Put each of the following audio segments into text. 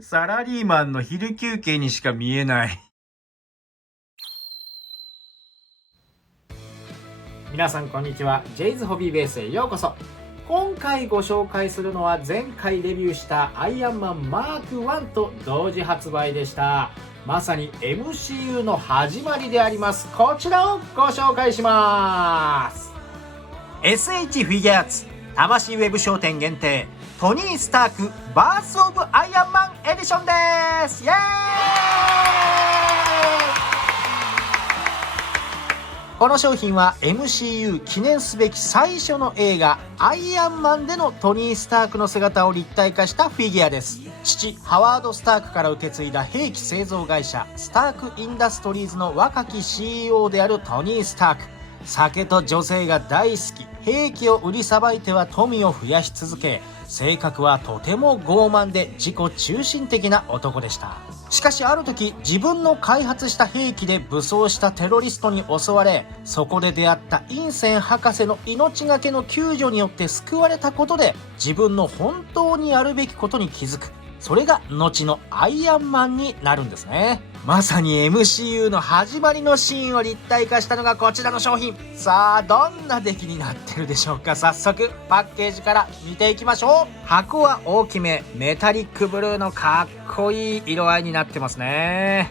サラリーマンの昼休憩にしか見えない。皆さんこんにちは。ジェイズホビーベースへようこそ。今回ご紹介するのは前回レビューしたアイアンマンマーク1と同時発売でした。まさに MCU の始まりであります。こちらをご紹介します。 SH フィギュアーツ魂ウェブ商店限定トニー・スタークバース・オブ・アイアンマンエディションです。イエーイ。この商品は MCU 記念すべき最初の映画アイアンマンでのトニー・スタークの姿を立体化したフィギュアです。父ハワード・スタークから受け継いだ兵器製造会社スターク・インダストリーズの若き CEO であるトニー・スターク。酒と女性が大好き、兵器を売りさばいては富を増やし続け、性格はとても傲慢で自己中心的な男でした。しかしある時、自分の開発した兵器で武装したテロリストに襲われ、そこで出会ったインセン博士の命がけの救助によって救われたことで、自分の本当にやるべきことに気づく。それが後のアイアンマンになるんですね。まさに MCU の始まりのシーンを立体化したのがこちらの商品。さあどんな出来になってるでしょうか。早速パッケージから見ていきましょう。箱は大きめ、メタリックブルーのかっこいい色合いになってますね。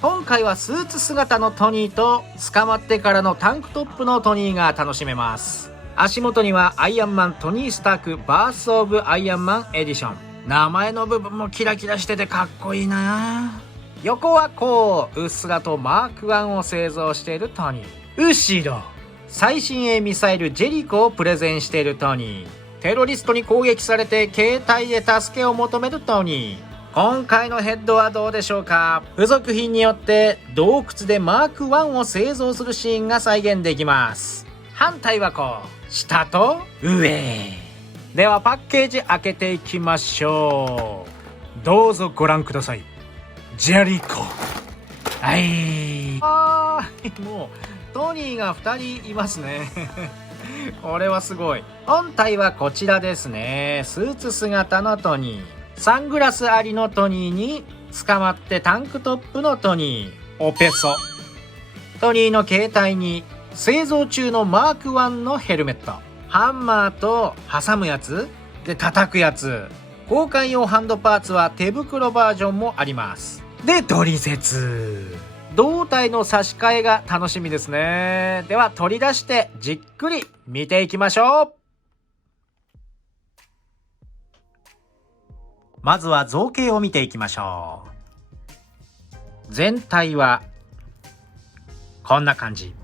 今回はスーツ姿のトニーと捕まってからのタンクトップのトニーが楽しめます。足元にはアイアンマントニー・スタークバース・オブ・アイアンマンエディション。名前の部分もキラキラしててかっこいいな。横はこう、うっすらとマーク1を製造しているトニー。後ろ、最新鋭ミサイルジェリコをプレゼンしているトニー。テロリストに攻撃されて携帯で助けを求めるトニー。今回のヘッドはどうでしょうか。付属品によって洞窟でマーク1を製造するシーンが再現できます。反対はこう、下と上。ではパッケージ開けていきましょう。どうぞご覧ください。ジェリコ。はい。もうトニーが2人いますね。これはすごい。本体はこちらですね。スーツ姿のトニー。サングラスありのトニーに捕まってタンクトップのトニー。おペソ。トニーの携帯に製造中のマーク1のヘルメット。ハンマーと挟むやつで叩くやつ。交換用ハンドパーツは手袋バージョンもあります。で、取説。胴体の差し替えが楽しみですね。では取り出してじっくり見ていきましょう。まずは造形を見ていきましょう。全体はこんな感じ。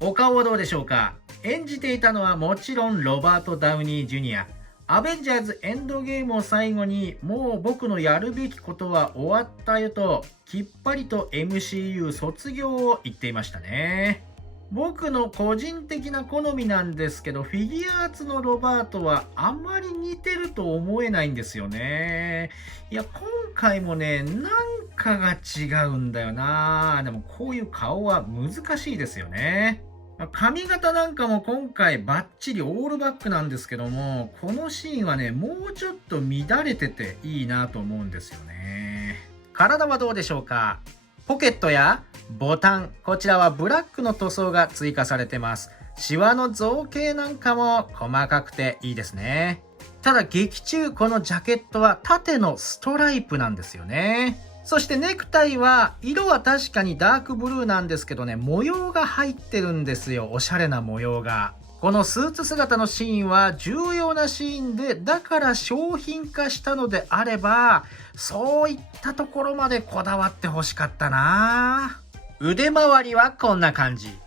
お顔はどうでしょうか。演じていたのはもちろんロバート・ダウニー・ジュニア。アベンジャーズエンドゲームを最後にもう僕のやるべきことは終わったよときっぱりと MCU 卒業を言っていましたね。僕の個人的な好みなんですけど、フィギュアーツのロバートはあまり似てると思えないんですよね。いや今回もねなんかが違うんだよな。でもこういう顔は難しいですよね。髪型なんかも今回バッチリオールバックなんですけども、このシーンはねもうちょっと乱れてていいなと思うんですよね。体はどうでしょうか。ポケットやボタン、こちらはブラックの塗装が追加されてます。シワの造形なんかも細かくていいですね。ただ劇中このジャケットは縦のストライプなんですよね。そしてネクタイは色は確かにダークブルーなんですけどね、模様が入ってるんですよ。おしゃれな模様が。このスーツ姿のシーンは重要なシーンで、だから商品化したのであればそういったところまでこだわってほしかったな。腕周りはこんな感じ。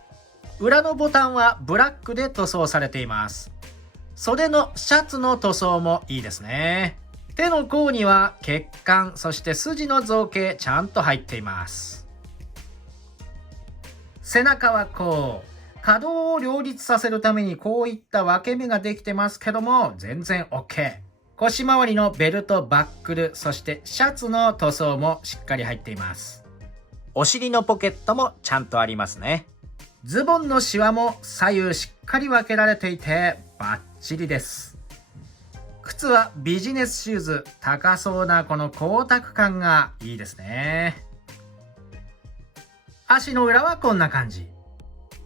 裏のボタンはブラックで塗装されています。袖のシャツの塗装もいいですね。手の甲には血管、そして筋の造形ちゃんと入っています。背中はこう、可動を両立させるためにこういった分け目ができてますけども全然 OK。 腰回りのベルト、バックル、そしてシャツの塗装もしっかり入っています。お尻のポケットもちゃんとありますね。ズボンのシワも左右しっかり分けられていてバッチリです。靴はビジネスシューズ。高そうなこの光沢感がいいですね。足の裏はこんな感じ。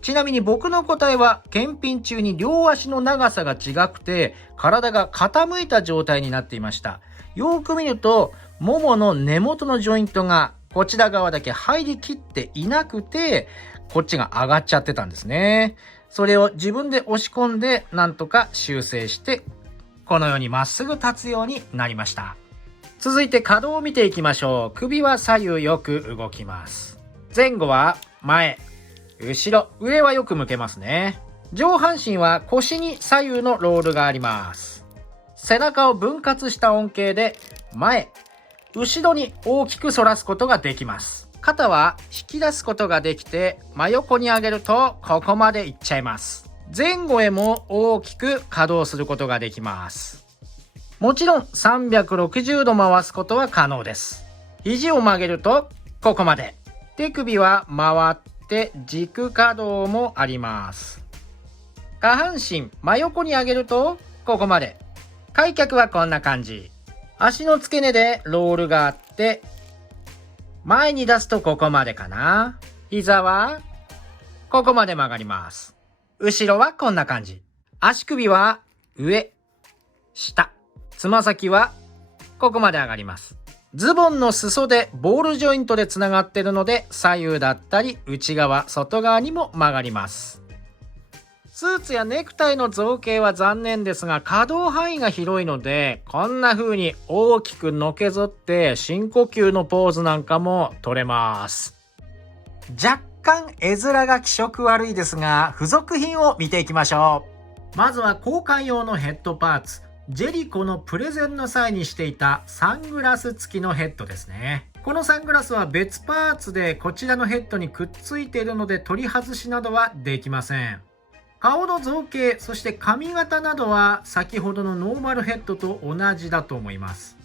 ちなみに僕の答えは検品中に両足の長さが違くて体が傾いた状態になっていました。よく見るとももの根元のジョイントがこちら側だけ入りきっていなくてこっちが上がっちゃってたんですね。それを自分で押し込んでなんとか修正してこのようにまっすぐ立つようになりました。続いて可動を見ていきましょう。首は左右よく動きます。前後は前後ろ、上はよく向けますね。上半身は腰に左右のロールがあります。背中を分割した音形で前、後ろに大きく反らすことができます。肩は引き出すことができて真横に上げるとここまでいっちゃいます。前後へも大きく可動することができます。もちろん360度回すことは可能です。肘を曲げるとここまで。手首は回って軸可動もあります。下半身真横に上げるとここまで。開脚はこんな感じ。足の付け根でロールがあって前に出すとここまでかな。膝はここまで曲がります。後ろはこんな感じ。足首は上、下、つま先はここまで上がります。ズボンの裾でボールジョイントでつながっているので左右だったり内側、外側にも曲がります。スーツやネクタイの造形は残念ですが可動範囲が広いのでこんな風に大きくのけぞって深呼吸のポーズなんかも取れます。若干絵面が気色悪いですが付属品を見ていきましょう。まずは交換用のヘッドパーツ。ジェリコのプレゼンの際にしていたサングラス付きのヘッドですね。このサングラスは別パーツでこちらのヘッドにくっついているので取り外しなどはできません。顔の造形、そして髪型などは先ほどのノーマルヘッドと同じだと思います。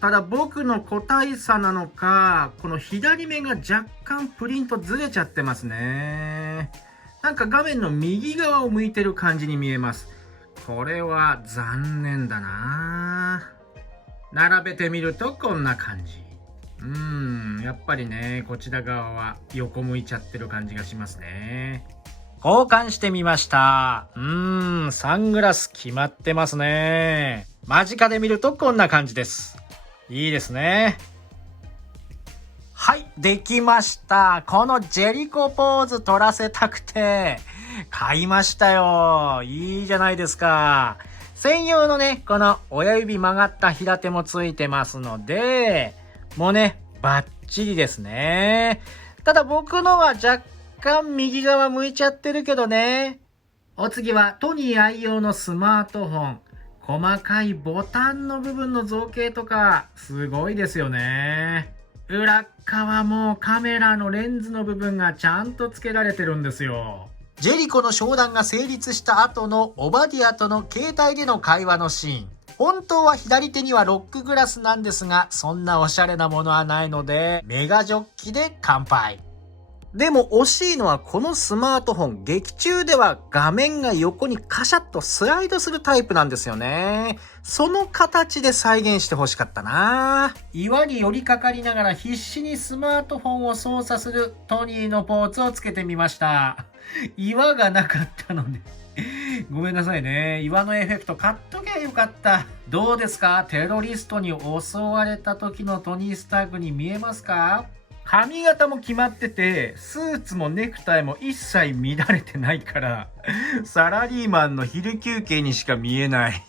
ただ僕の個体差なのか、この左目が若干プリントずれちゃってますね。なんか画面の右側を向いてる感じに見えます。これは残念だな。並べてみるとこんな感じ。やっぱりね、こちら側は横向いちゃってる感じがしますね。交換してみました。サングラス決まってますね。間近で見るとこんな感じです。いいですね。はい、できました。このジェリコポーズ取らせたくて買いましたよ。いいじゃないですか。専用のね、この親指曲がった平手もついてますので、もうね、バッチリですね。ただ僕のは若干右側向いちゃってるけどね。お次はトニー愛用のスマートフォン。細かいボタンの部分の造形とかすごいですよね。裏側もカメラのレンズの部分がちゃんと付けられてるんですよ。ジェリコの商談が成立した後のオバディアとの携帯での会話のシーン。本当は左手にはロックグラスなんですが、そんなおしゃれなものはないので、メガジョッキで乾杯。でも惜しいのはこのスマートフォン、劇中では画面が横にカシャッとスライドするタイプなんですよね。その形で再現してほしかったな。岩に寄りかかりながら必死にスマートフォンを操作するトニーのポーズをつけてみました。岩がなかったのでごめんなさいね。岩のエフェクト買っときゃよかった。どうですか？テロリストに襲われた時のトニー・スタークに見えますか？髪型も決まってて、スーツもネクタイも一切乱れてないから、サラリーマンの昼休憩にしか見えない。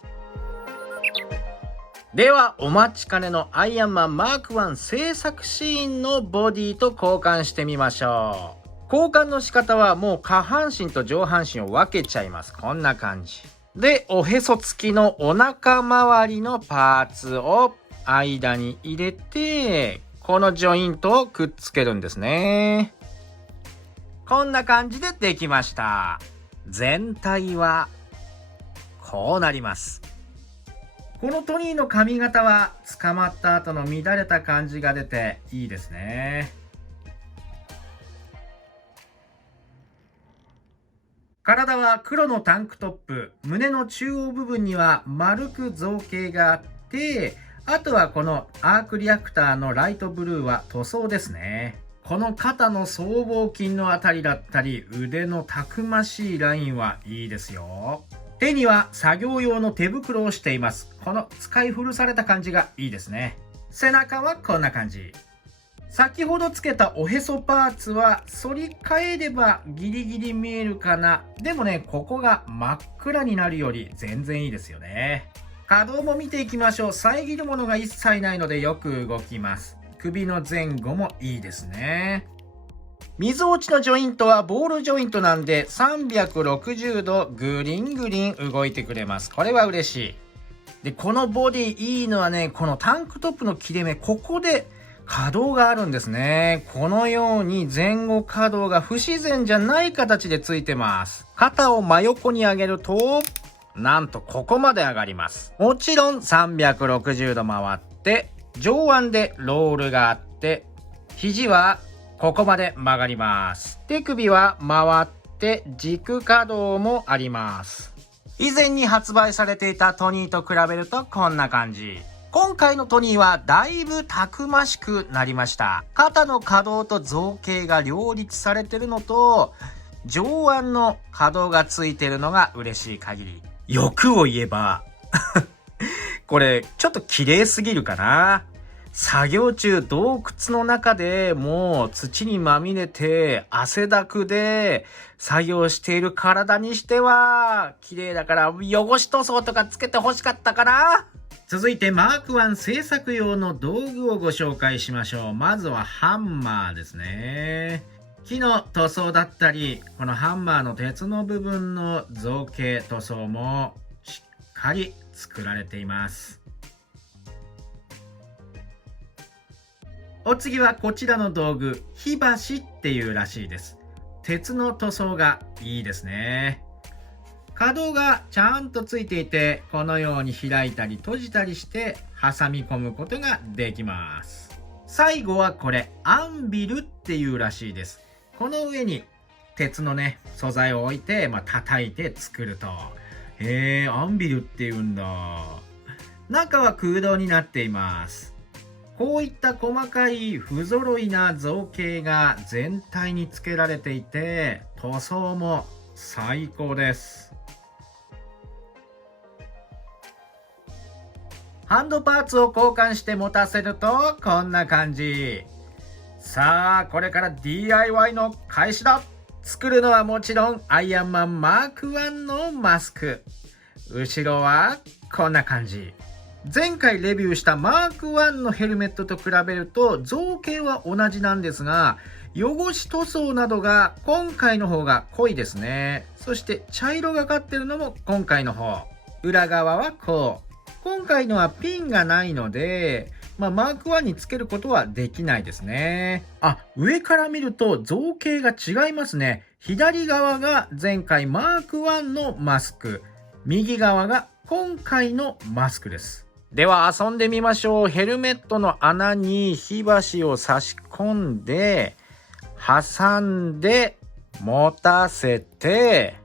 では、お待ちかねのアイアンマンマーク1制作シーンのボディと交換してみましょう。交換の仕方はもう下半身と上半身を分けちゃいます。こんな感じ。で、おへそ付きのお腹周りのパーツを間に入れて、このジョイントをくっつけるんですね。こんな感じでできました。全体はこうなります。このトニーの髪型は捕まった後の乱れた感じが出ていいですね。体は黒のタンクトップ、胸の中央部分には丸く造形があって、あとはこのアークリアクターのライトブルーは塗装ですね。この肩の僧帽筋のあたりだったり、腕のたくましいラインはいいですよ。手には作業用の手袋をしています。この使い古された感じがいいですね。背中はこんな感じ。先ほどつけたおへそパーツは反り返ればギリギリ見えるかな。でもね、ここが真っ暗になるより全然いいですよね。可動も見ていきましょう。遮るものが一切ないのでよく動きます。首の前後もいいですね。溝落ちのジョイントはボールジョイントなんで360度グリングリン動いてくれます。これは嬉しい。で、このボディいいのはね、このタンクトップの切れ目、ここで可動があるんですね。このように前後可動が不自然じゃない形でついてます。肩を真横に上げると、なんとここまで上がります。もちろん360度回って、上腕でロールがあって、肘はここまで曲がります。手首は回って軸可動もあります。以前に発売されていたトニーと比べるとこんな感じ。今回のトニーはだいぶたくましくなりました。肩の可動と造形が両立されてるのと、上腕の可動がついてるのが嬉しい限り。欲を言えば、これちょっと綺麗すぎるかな。作業中洞窟の中でもう土にまみれて汗だくで作業している体にしては綺麗だから汚し塗装とかつけて欲しかったかな。続いてマーク1製作用の道具をご紹介しましょう。まずはハンマーですね。木の塗装だったり、このハンマーの鉄の部分の造形塗装もしっかり作られています。お次はこちらの道具、火箸っていうらしいです。鉄の塗装がいいですね。可動がちゃんとついていて、このように開いたり閉じたりして挟み込むことができます。最後はこれ、アンビルっていうらしいです。この上に鉄のね、素材を置いて、叩いて作ると。アンビルっていうんだ。中は空洞になっています。こういった細かい不揃いな造形が全体に付けられていて、塗装も最高です。ハンドパーツを交換して持たせるとこんな感じ。さあ、これから DIY の開始だ。作るのはもちろんアイアンマンマーク1のマスク。後ろはこんな感じ。前回レビューしたマーク1のヘルメットと比べると造形は同じなんですが、汚し塗装などが今回の方が濃いですね。そして茶色がかってるのも今回の方。裏側はこう。今回のはピンがないので、マーク1につけることはできないですね。上から見ると造形が違いますね。左側が前回マーク1のマスク。右側が今回のマスクです。では遊んでみましょう。ヘルメットの穴に火箸を差し込んで、挟んで、持たせて、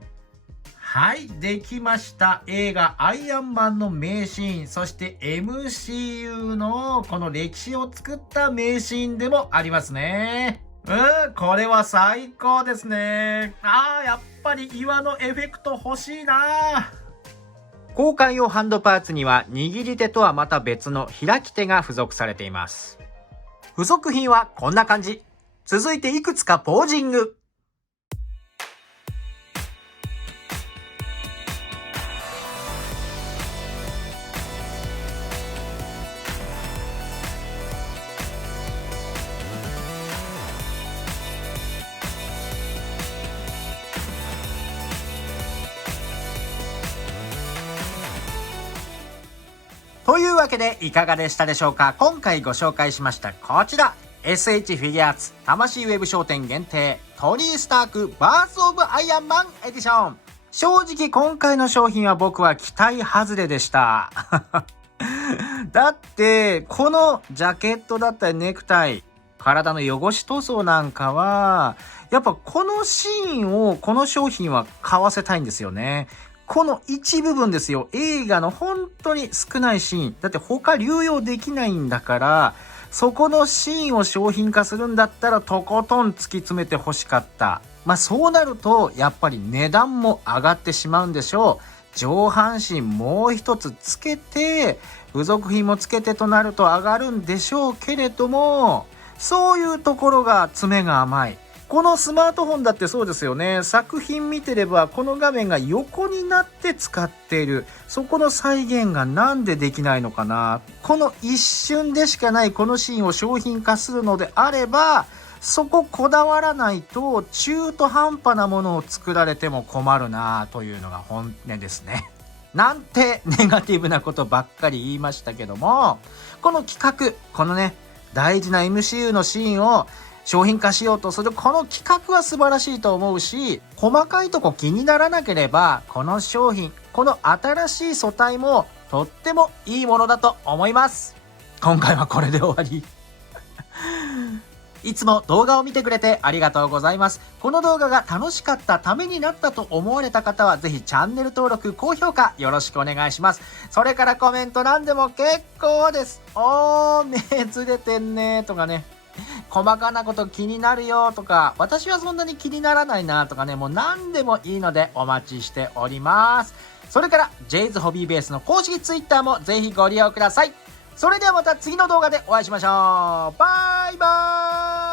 はい、できました。映画アイアンマンの名シーン、そして MCU のこの歴史を作った名シーンでもありますね。これは最高ですね。やっぱり岩のエフェクト欲しいな。交換用ハンドパーツには握り手とはまた別の開き手が付属されています。付属品はこんな感じ。続いていくつかポージング。というわけでいかがでしたでしょうか。今回ご紹介しましたこちら SH フィギュアーツ魂ウェブ商店限定トニー・スタークバース・オブ・アイアンマンエディション。正直今回の商品は僕は期待外れでしただってこのジャケットだったりネクタイ体の汚し塗装なんかは、やっぱこのシーンを、この商品は買わせたいんですよね。この一部分ですよ。映画の本当に少ないシーン。だって他流用できないんだから、そこのシーンを商品化するんだったらとことん突き詰めて欲しかった。そうなると、やっぱり値段も上がってしまうんでしょう。上半身もう一つつけて、付属品もつけてとなると上がるんでしょうけれども、そういうところが詰めが甘い。このスマートフォンだってそうですよね。作品見てればこの画面が横になって使っている。そこの再現がなんでできないのかな。この一瞬でしかないこのシーンを商品化するのであれば、そここだわらないと中途半端なものを作られても困るなというのが本音ですね。なんてネガティブなことばっかり言いましたけども、この企画、このね、大事な MCU のシーンを商品化しようとするこの企画は素晴らしいと思うし、細かいとこ気にならなければ、この商品、この新しい素体もとってもいいものだと思います。今回はこれで終わり。いつも動画を見てくれてありがとうございます。この動画が楽しかった、ためになったと思われた方はぜひチャンネル登録、高評価よろしくお願いします。それからコメント何でも結構です。目ずれてんねとかね。細かなこと気になるよとか、私はそんなに気にならないなとかね、もう何でもいいのでお待ちしております。それから、ジェイズホビーベースの公式ツイッターもぜひご利用ください。それではまた次の動画でお会いしましょう。バイバーイ。